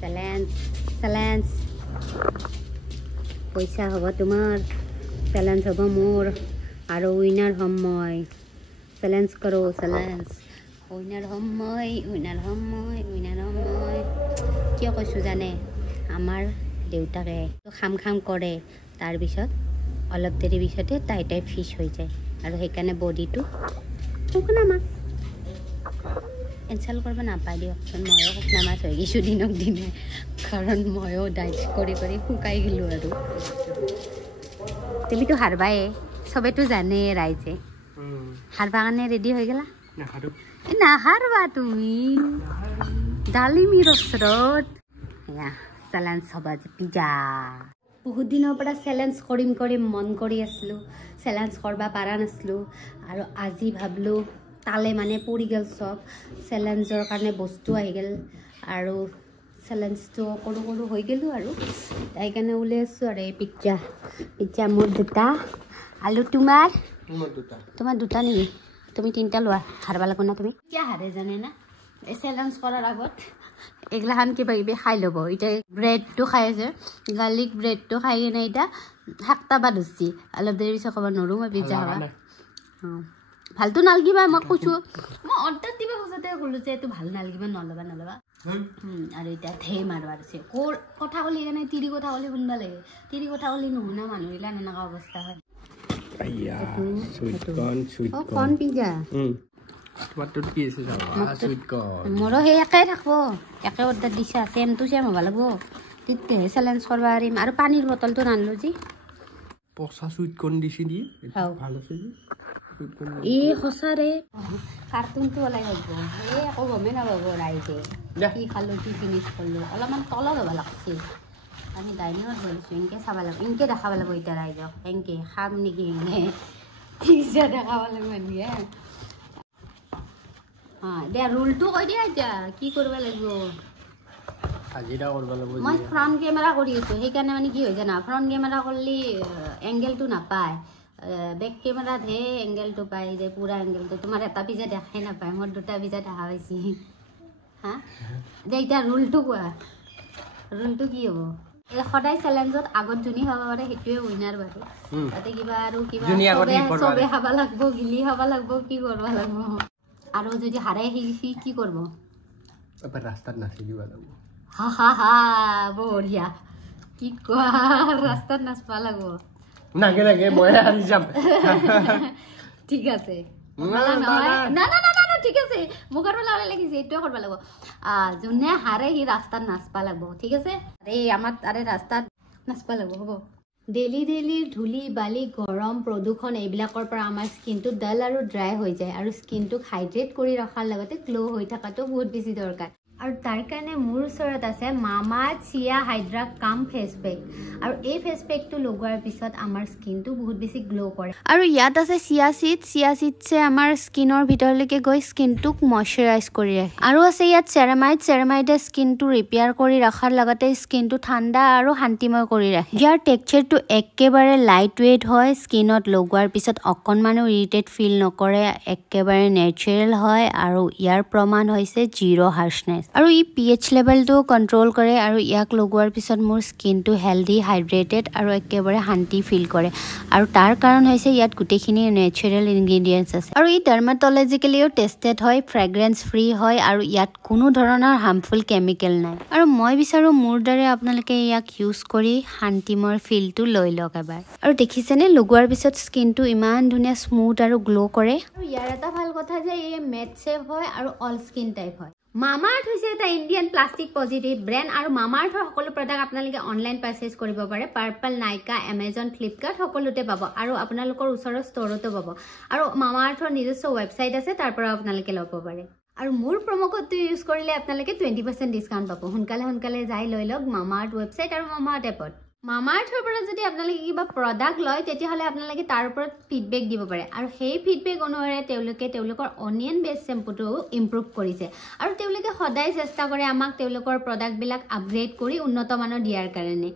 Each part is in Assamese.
চেলেঞ্জ পইচা হ'ব তোমাৰ চেলেঞ্জ হ'ব মোৰ আৰু উইনাৰ হ'ম মই চেলেঞ্জ কৰোঁ চেলেঞ্জ উইনাৰ হ'ম মই কিয় কৈছোঁ জানে আমাৰ দেউতাকে খাম কৰে তাৰপিছত অলপ দেৰি পিছতে টাই ফিছ হৈ যায় আৰু সেইকাৰণে বডিটো শুকনা মাছ কেঞ্চেল কৰিব নাপায় দিয়কচোন ময়ো শুকনা মাছ হৈ গৈছোঁ দিনক দিনে কাৰণ ময়ো ডাইট কৰি শুকাই গ'লোঁ আৰু তুমিতো হাৰবাই চবেতো জানে ৰাইজে হাৰবা কাৰণে ৰেডি হৈ গ'লা নাহাৰবা তুমি ডালিমিৰ ওচৰত চেলেঞ্জ হ'ব আজি পিজ্জা বহুত দিনৰ পৰা চেলেঞ্জ কৰিম মন কৰি আছিলোঁ চেলেঞ্জ কৰিব পৰা নাছিলোঁ আৰু আজি ভাবিলোঁ তালে মানে পৰি গ'ল চব চেলেঞ্জৰ কাৰণে বস্তু আহি গ'ল আৰু চেলেঞ্জটো কৰোঁ হৈ গ'লোঁ আৰু সেইকাৰণে উলিয়াইছোঁ আৰু এই পিজ্জা মোৰ দুটা আলু তোমাৰ দুটা নেকি তুমি তিনিটা লোৱা হাৰবা লাগিব না তুমি কিয় হাৰে জানে না এই চেলেঞ্জ কৰাৰ আগত এইগিলাখান কিবা কিবি খাই ল'ব এতিয়া ব্ৰেডটো খাই আছে গাৰ্লিক ব্ৰেডটো খাই কিনে এতিয়া সাতটা বাদ হৈছে অলপ দেৰি পিছত ক'ব নোৱাৰোঁ মই পিজ্জা খাবা ভালটো নালাগিবা মই কৈছোঁ মই অৰ্ডাৰ দিব খোজোতে ক'লোঁ যে এইটো ভাল নালাগিবা নল'বা আৰু এতিয়া ধেই মাৰবা দিছে কথা ক'লি কাৰণে তিৰি কথা ক'লি শুনবা লাগে তিৰি কথা ক'লি নুশুনা মানুহবিলাক এনেকুৱা অৱস্থা হয় কৰ্ণ পিজ্জা মোৰো সেই একেই থাকিব একে অৰ্ডাৰ দিছা চেম হ'ব লাগিব তেতিয়াহে চেলেঞ্জ কৰিব পাৰিম আৰু পানীৰ বটলটো নানিলোঁ যি পচা চুইট কৰ্ণ দিছে দি ভাল আছে এই সঁচাৰে কাৰ্টুনটো ওলাই আহিব এই একো গমেই নাপাব ৰাইজে কি খালোঁ কি ফিনিছ কৰিলোঁ অলপমান তলত হ'ব লাগিছিল আমি ডাইনিঙত বহিছোঁ এনেকৈ চাব লাগিব এনেকৈ দেখাব লাগিব এতিয়া ৰাইজক এনেকৈ খাম নেকি পিজ্জা দেখাব লাগিব এনেকৈ দিয়া ৰুলটো কৈ দিয়া এতিয়া কি কৰিব লাগিব মই ফ্ৰণ্ট কেমেৰা কৰি আছোঁ সেইকাৰণে মানে কি হৈ জানা ফ্ৰণ্ট কেমেৰা কৰিলে এংগেলটো নাপায় বেক কেমেৰাতহে এংগেলটো পায় যে পুৰা এংগেলটো তোমাৰ এটা পিজ্জা দেখাই নাপায় মোৰ দুটা পিজ্জা দেখা পাইছি এতিয়া ৰুলটো কোৱা ৰুলটো কি হ'ব সদায় চেলেঞ্জত আগত যোনে খাব পাৰে সেইটোৱে উইনাৰ বাৰু তাতে কিবা আৰু কিবা চবে খাব লাগিব গিলি খাব লাগিব কি কৰিব লাগিব আৰু যদি হাৰে সি কি কৰিব ৰাস্তাত নাচি দিব লাগিব হা বঢ়িয়া কি কোৱা ৰাস্তাত নাচবা লাগিব নাগে মই হাৰি যাম ঠিক আছে ঠিক আছে মোক আৰু লালে লাগিছে এইটোৱে কৰিব লাগিব যোনে হাৰে সি ৰাস্তাত নাচবা লাগিব ঠিক আছে এই আমাৰ তাৰে ৰাস্তাত নাচবা লাগিব হ'ব ডেইলি ধূলি বালি গৰম প্ৰদূষণ এইবিলাকৰ পৰা আমাৰ স্কিনটো ডাল আৰু ড্ৰাই হৈ যায় আৰু স্কিনটোক হাইড্ৰেট কৰি ৰখাৰ লগতে গ্ল' হৈ থকাটো বহুত বেছি দৰকাৰ আৰু তাৰ কাৰণে মোৰ ওচৰত আছে মামাআৰ্থ চিয়া হাইড্ৰা কাম ফেচ পেক আৰু এই ফেচ পেকটো লগোৱাৰ পিছত আমাৰ স্কিনটো বহুত বেছি গ্ল' কৰে আৰু ইয়াত আছে চিয়া চিডছে আমাৰ স্কিনৰ ভিতৰলৈকে গৈ স্কিনটোক ময়শ্চাৰাইজ কৰি ৰাখে আৰু আছে ইয়াত চেৰামাইডে স্কিনটো ৰিপেয়াৰ কৰি ৰখাৰ লগতে স্কিনটো ঠাণ্ডা আৰু শান্তিময় কৰি ৰাখে ইয়াৰ টেক্সচাৰটো একেবাৰে লাইট ৱেইট হয় স্কিনত লগোৱাৰ পিছত অকণমানো ইৰিটেট ফিল নকৰে একেবাৰে নেচাৰেল হয় আৰু ইয়াৰ প্ৰমাণ হৈছে জিৰ' হাৰ্চনেছ আৰু ই pH লেভেলটো কণ্ট্ৰল কৰে আৰু ইয়াক লগোৱাৰ পিছত মোৰ স্কিনটো হেল্ডি হাইড্ৰেটেড আৰু একেবাৰে শান্তি ফিল কৰে আৰু তাৰ কাৰণ হৈছে ইয়াত গোটেইখিনি নেচাৰেল ইনগ্ৰেডিয়েণ্টছ আছে আৰু ই ডাৰ্মাটলজিকেলিও টেষ্টেড হয় ফ্ৰেগ্ৰেন্স ফ্ৰী হয় আৰু ইয়াত কোনো ধৰণৰ হাৰ্মফুল কেমিকেল নাই আৰু মই বিচাৰোঁ মোৰ দৰে আপোনালোকে ইয়াক ইউজ কৰি শান্তিময় ফিলটো লৈ লওক এবাৰ আৰু দেখিছেনে লগোৱাৰ পিছত স্কিনটো ইমান ধুনীয়া স্মুথ আৰু গ্ল' কৰে আৰু ইয়াৰ এটা ভাল কথা যে এই মেট ছেভ হয় আৰু অল স্কিন টাইপ হয় মামাআৰ্থ হৈছে এটা ইণ্ডিয়ান প্লাষ্টিক পজিটিভ ব্ৰেণ্ড আৰু মামাআৰ্থৰ সকলো প্ৰডাক্ট আপোনালোকে অনলাইন পাৰ্চেজ কৰিব পাৰে পাৰ্পল নাইকা এমেজন ফ্লিপকাৰ্ট সকলোতে পাব আৰু আপোনালোকৰ ওচৰৰ ষ্টৰতো পাব আৰু মামাআৰ্থৰ নিজস্ব ৱেবছাইট আছে তাৰ পৰা আপোনালোকে ল'ব পাৰে আৰু মোৰ প্ৰম' কোডটো ইউজ কৰিলে আপোনালোকে 20% ডিছকাউণ্ট পাব সোনকালে যাই লৈ লওক মামাআৰ্থ ৱেবছাইট আৰু মামাআৰ্থ এপত মামাআৰ্থৰ পৰা যদি আপোনালোকে কিবা প্ৰডাক্ট লয় তেতিয়াহ'লে আপোনালোকে তাৰ ওপৰত ফিডবেক দিব পাৰে আৰু সেই ফিডবেক অনুসাৰে তেওঁলোকে তেওঁলোকৰ অনিয়ন বেছ শ্বেম্পুটো ইম্প্ৰুভ কৰিছে আৰু তেওঁলোকে সদায় চেষ্টা কৰে আমাক তেওঁলোকৰ প্ৰডাক্টবিলাক আপগ্ৰেড কৰি উন্নত মানৰ দিয়াৰ কাৰণে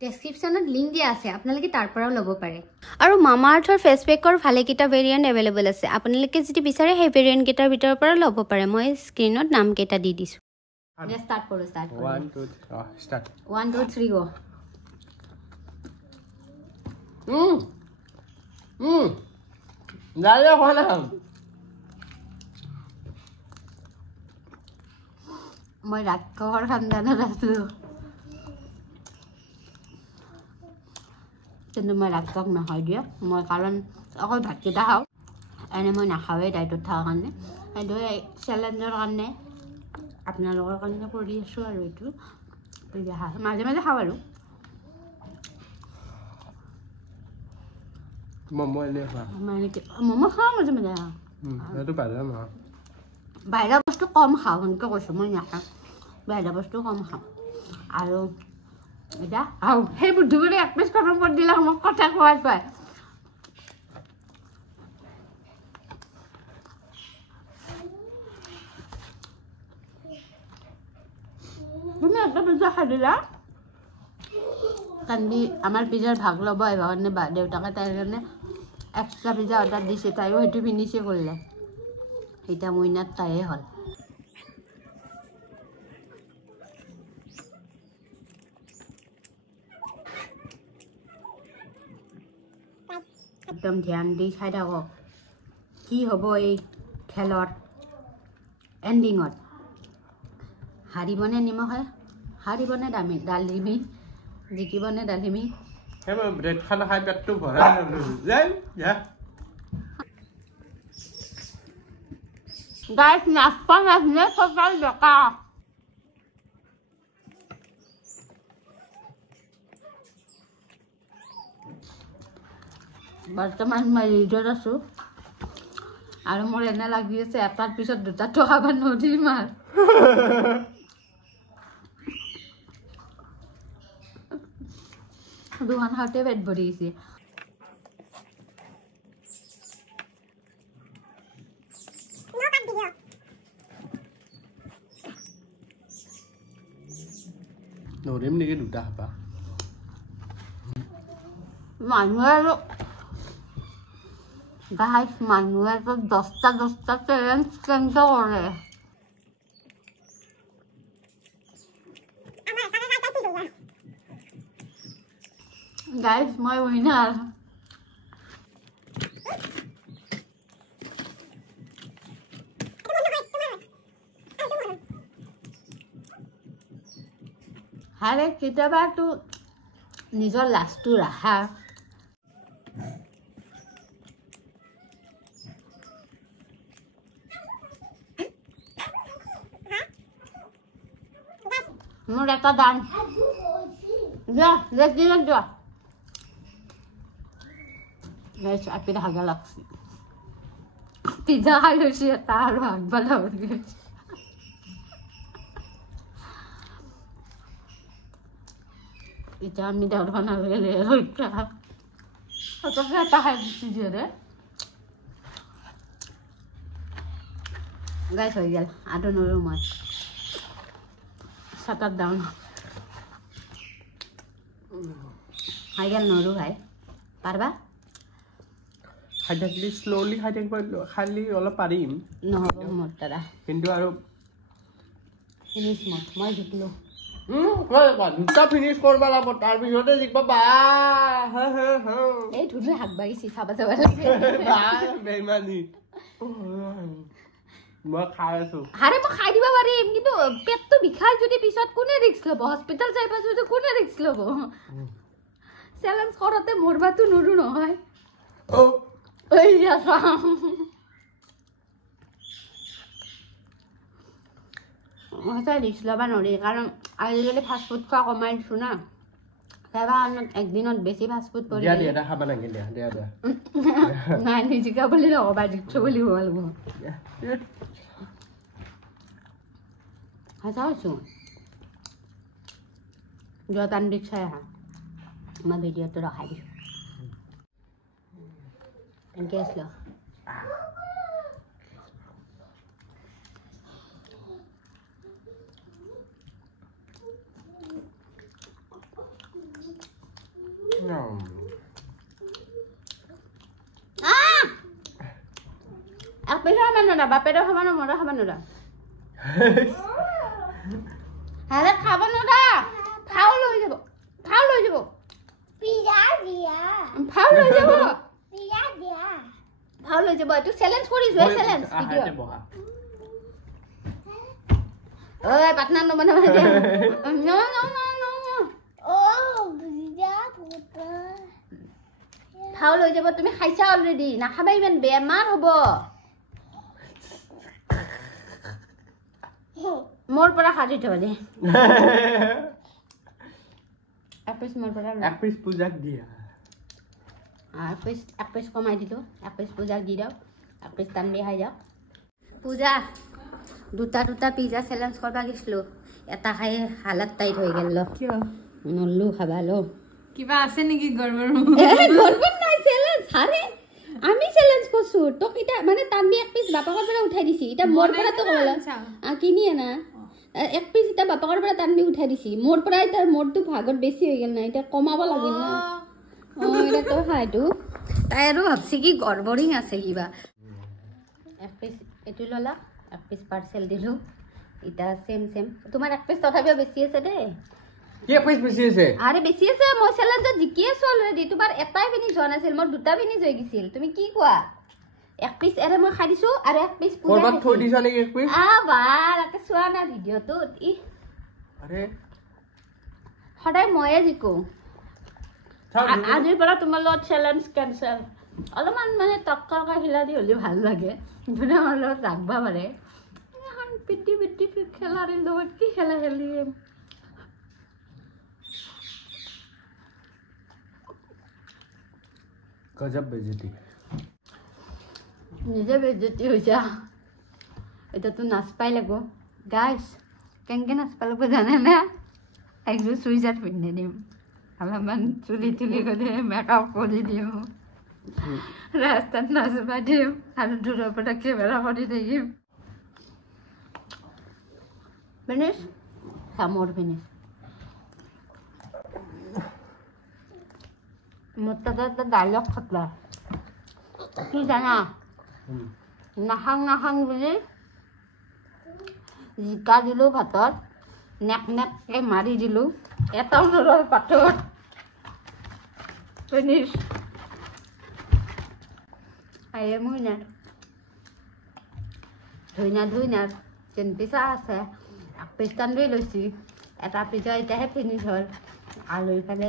ডেছক্ৰিপশ্যনত লিংক দিয়া আছে আপোনালোকে তাৰ পৰাও ল'ব পাৰে আৰু মামাআৰ্থৰ ফেচ পেকৰ ভালেকেইটা ভেৰিয়েণ্ট এভেইলেবল আছে আপোনালোকে যদি বিচাৰে সেই ভেৰিয়েণ্টকেইটাৰ ভিতৰৰ পৰা ল'ব পাৰে মই স্ক্ৰীনত নামকেইটা দি দিছোঁ Let's start koro, start koro. 1 2 start 1 2 3 go. Dale Juana. Moi rakkor khandana raslu. কিন্তু মই ৰাক্ষক নহয় দিয়া মই কাৰণ অকল ভাতকেইটা খাওঁ এনে মই নাখাওঁৱেই ডাইটত থকাৰ কাৰণে সেইটো চেলেঞ্জৰ কাৰণে আপোনালোকৰ কাৰণে কৰি আছোঁ আৰু এইটো মাজে মাজে খাওঁ আৰু মমো এনে খোৱা মমো খাওঁ মাজে মাজে সেইটো পালে ন বাহিৰা বস্তু কম খাওঁ সেনেকৈ কৈছোঁ মই নাখাওঁ বাহিৰা বস্তু কম খাওঁ আৰু এটা আও সেই বুদ্ধি কৰি এক পিচ খতম কৰি দিলে মোক কথা খোৱাই পায় তুমি একটা পিজ্জা খাই দিলা কান্দি আমাৰ পিজ্জাৰ ভাগ ল'ব আহিব কাৰণে দেউতাকে তাইৰ কাৰণে এক্সট্ৰা পিজ্জা অৰ্ডাৰ দিছে তাইও সেইটো ফিনিছে কৰিলে এতিয়া মইনাত তাইয়ে হ'ল একদম ধ্যান দি চাই থাকক কি হ'ব এই খেলৰ এণ্ডিঙত হাৰিবনে নিমখে হাৰিবনে ডালিমি জিকিবনে ডালিমি হেমা ব্ৰেড খানা খাই পেটটো ভৰাই যাই যা গাইস নাস্তা নাচনে সকাল বেকা বৰ্তমান মই ৰিজত আছোঁ আৰু মোৰ এনে লাগি আছে এটাৰ পিছত দুটা খাব নোৱাৰিম আৰু দুখন খাওঁতে পেট ভৰি গৈছে নৰিম নেকি দুটা খাবা মানুহে আৰু গাইস মানুহে তো 10টা চ্যালেঞ্জ কেনকে কৰে গাইস মই উইনাৰ আৰে কেতিয়াবা তো নিজৰ লাজটো ৰাখা মোৰ এটা দান যা দেখি যা গাইস আপনি হাগা লাগছে পিজ্জা খাই লৈছি এটা আৰু আগবালা হৈ গৈছে এটা আমি দাঁত বানালে হইতা অত এটা খাই দিছি যে গাইস হৈ গেল আদো নৰো মই শাটাৰ ডাউন হৈ গেল নৰো ভাই পাৰবা খাই থাকিলে স্লোলি খাই থাকিব খালি অলপ পাৰিম নহ'ব মোৰ দ্বাৰা কিন্তু আৰু ফিনিছ মই জিকিলো দুটা ফিনিছ কৰিব লাগিব তাৰপিছতে জিকিব বা এই ধুলে হাত বাগিছি চাবা চাবা লাগে বেমানি মই খাই আছো আরে মই খাই দিব পাৰিম কিন্তু পেটটো বিষাই যদি পিছত কোনে ৰিস্ক ল'ব হস্পিটাল যাই পাছ যদি কোনে ৰিস্ক ল'ব চ্যালেঞ্জ কৰতে মৰবাটো নৰো নহয় ওই আছা মই ৰিস্ক ল'বা নৰি কাৰণ আজিকালি ফাষ্ট ফুড খোৱা কমাই দিছোঁ না তাইবা একদিনত বেছি ফাষ্ট ফুড কৰি দিয়া দিয়া খাবা নাগে দিয়া দিয়া দিয়া নাই নিজিকা বুলি নকবা দিছোঁ বুলি হ'ব লাগিব সঁচা কৈছোঁ য'ত আনবিক চাই আহা মই ভিডিঅ'টো ৰখাই দিছোঁ এনেকৈ আছিলোঁ এক পেছা খাব নোৱাৰা বাপেৰেও খাব নোৱাৰা মৰা খাব নোৱাৰা আরে খাবো না দা ফাউল হয়ে যাব পিয়া দিয়া ফাউল হয়ে যাব পিয়া দিয়া ফাউল হয়ে যাব একটু চ্যালেঞ্জ করিস ওই চ্যালেঞ্জ ভিডিও ওই পার্টনার নো বানা দে নো ও পিয়া পুতা ফাউল হয়ে যাব তুমি খাইছা অলরেডি না খাবা ইমান বেমার হবো মোর পৰা খাজি থবা দে এপিস মোৰ পৰা এক পিস পূজাক দিয়া এপিস কমাই দিলো এপিস পূজাক দি দাও এপিস তানবি খাই যাও পূজা দুটা পিজ্জা চ্যালেঞ্জ করবা গেছলো এটা খাই হালত টাইট হৈ গেল কিয় নল্লু খাবা লো কিবা আছে নেকি গড়বড় গড়বড় নাই চ্যালেঞ্জ হারে আমি চ্যালেঞ্জ করছু তো এটা মানে তানবি এক পিস বাপাকৰ পৰা উঠাই দিছি এটা মোৰ পৰা তো কলা কিনি না এক পিস এটা বাপাকৰ পৰা তানবি উঠাই দিছি মোৰ পৰা এটা মোরটো ভাগত বেছি হৈ গেল না এটা কমাব লাগিল না এটা তো খাইটো তাই আৰু ভাবছি কি গড়বড়িং আছে কিবা এক পিস এটু ললা এক পিস পার্সেল দিলো এটা সেম তোমার এক পিস তথাপিও বেছি আছে দে কি এক পিস বেছি আছে আরে বেছি আছে মই চ্যালেঞ্জত জিকি আছো অলৰেডি তোমাৰ এটাই ফিনিশ হোৱা নাছিল মোৰ দুটা ফিনিশ হৈ গিছিল তুমি কি কোৱা এক পিস এৰে মই খাই দিছো আৰু এক পিস পুৰা কৰবাত থৈ দিছা নেকি এক পিস বাৰ এটা চোৱা না ভিডিঅ'টো ই আৰে সদায় ময়ে জিকো আজিৰ পৰা তোমাৰ লগত চ্যালেঞ্জ কেনসেল অলপমান মানে টক্কৰ খেলা দি হলে ভাল লাগে মানে আমাৰ লগত ৰাখবা পাৰে এখন পিটি খেলাৰ লগত কি খেলা খেলি গজব বেজতি নিজে বেজতি হৈছে এটাতো নাচ পাই লাগব গাইছ কেনেকৈ নাচ পাই লাগব জানে না একযোৰ চুইজাৰ পিন্ধি দিম অলপমান চুলি কৰি মেকআপ কৰি দিম ৰাস্তাত নাচবা দিম আৰু দূৰৰ পৰা কেমেৰা কৰি থাকিম ফিনিছ মোৰ ফিনিছ মোৰ তাতে এটা ডাইলগ খাটলা কি জানা নাখাং বুলি জিকা দিলোঁ ভাতত নেককে মাৰি দিলোঁ এটাও নৰৰ পাতত ফিনিছ আয়ে মোৰ না ধুইনা তিন পিছা আছে এক পিচ টানবি লৈছি এটা পিজা এতিয়াহে ফিনিছ হ'ল আলু ইফালে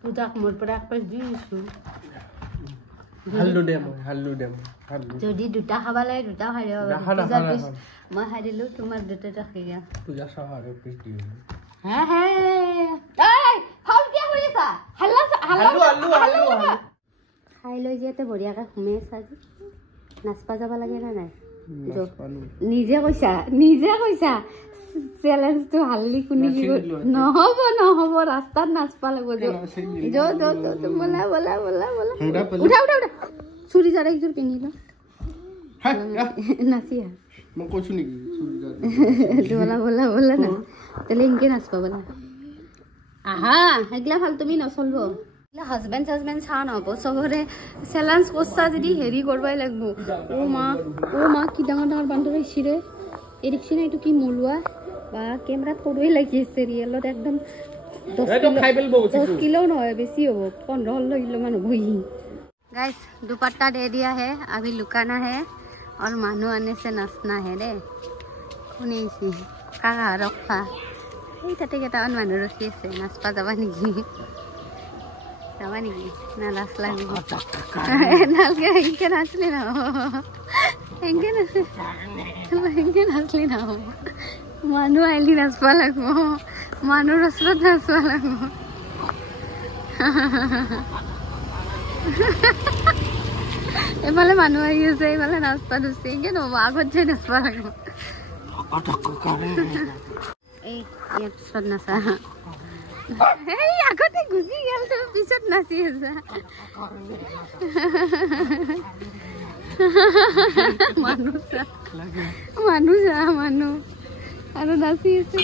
পূজাক মোৰ পৰা এক পিচ দি দিছোঁ হাল্লু দে যদি দুটা খাবা লাগে দুটা খাই দিব পূজাৰ পিচ মই খাই দিলোঁ তোমাৰ দুটা খাই দিয়া পূজা চাহ আৰু পিচ দিওঁ খাই লৈ যিয়াতে বঢ়িয়াকৈ সোমাই আছা আজি নাচপা যাব লাগে না নাই নিজে কৈছা চ্যালেঞ্জটো হাল্লি কোনে কি নহ'ব ৰাস্তাত নাচপা লাগিব বলা উঠা চুৰিজাৰ একযোৰ পিন্ধি ল নাচি মই কৈছো নেকি বলা না তাহলে ইনকে নাচবা বলা আহা সেইগিলা ভাল তুমি নচলব হাজবেণ্ড চাহ নহ'ব চবৰে চেলেঞ্জ কৰছা যদি হেৰি কৰবাই লাগিব অ মা কি ডাঙৰ বান্ধৰ আহিছি ৰে এই দেখিছি না এইটো কি মলুৱা বা কেমেৰাত সৰুৱে লাগি আছে ৰিয়েলত একদম 10 কিলো নহয় বেছি হ'ব 15 কিলো মান হ'ব गाइस दुपट्टा दे दिया है अभी लुकाना है और मानू आने से नाचना है दे कोने से काका रखा এই তাতে কেইটামান মানুহ ৰখি আছে নাচপা যাবা নেকি না নাচ লাগিব নালকে হেংকে নাচলি না হেংকে নাচলি না মানুহ আহিলি নাচবা লাগিব মানুহৰ ওচৰত নাচবা লাগিব এফালে মানুহ আহি আছে এইফালে নাচপা ধুছে এনকে নহ'ব আগত যাই নাচবা লাগিব এই ইয়াৰ পিছত নাচা এই আগতে গুচি গেল তোৰ পিছত নাচি আছা মানুহ আৰু নাচি আছে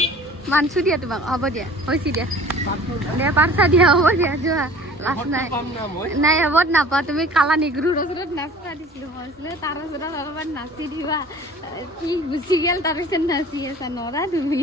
মানছো দিয়া তোমাক হ'ব দিয়া হৈছে দিয়া পাৰচা দিয়া হ'ব দিয়া যোৱা লাজ নাই হ'ব নাপা তুমি কালা নিগৰুৰ ওচৰত নাচা দিছিলো কৈছিলে তাৰ ওচৰত অলপমান নাচি দিবা কি গুচি গেল তাৰপিছত নাচি আছা নৰা তুমি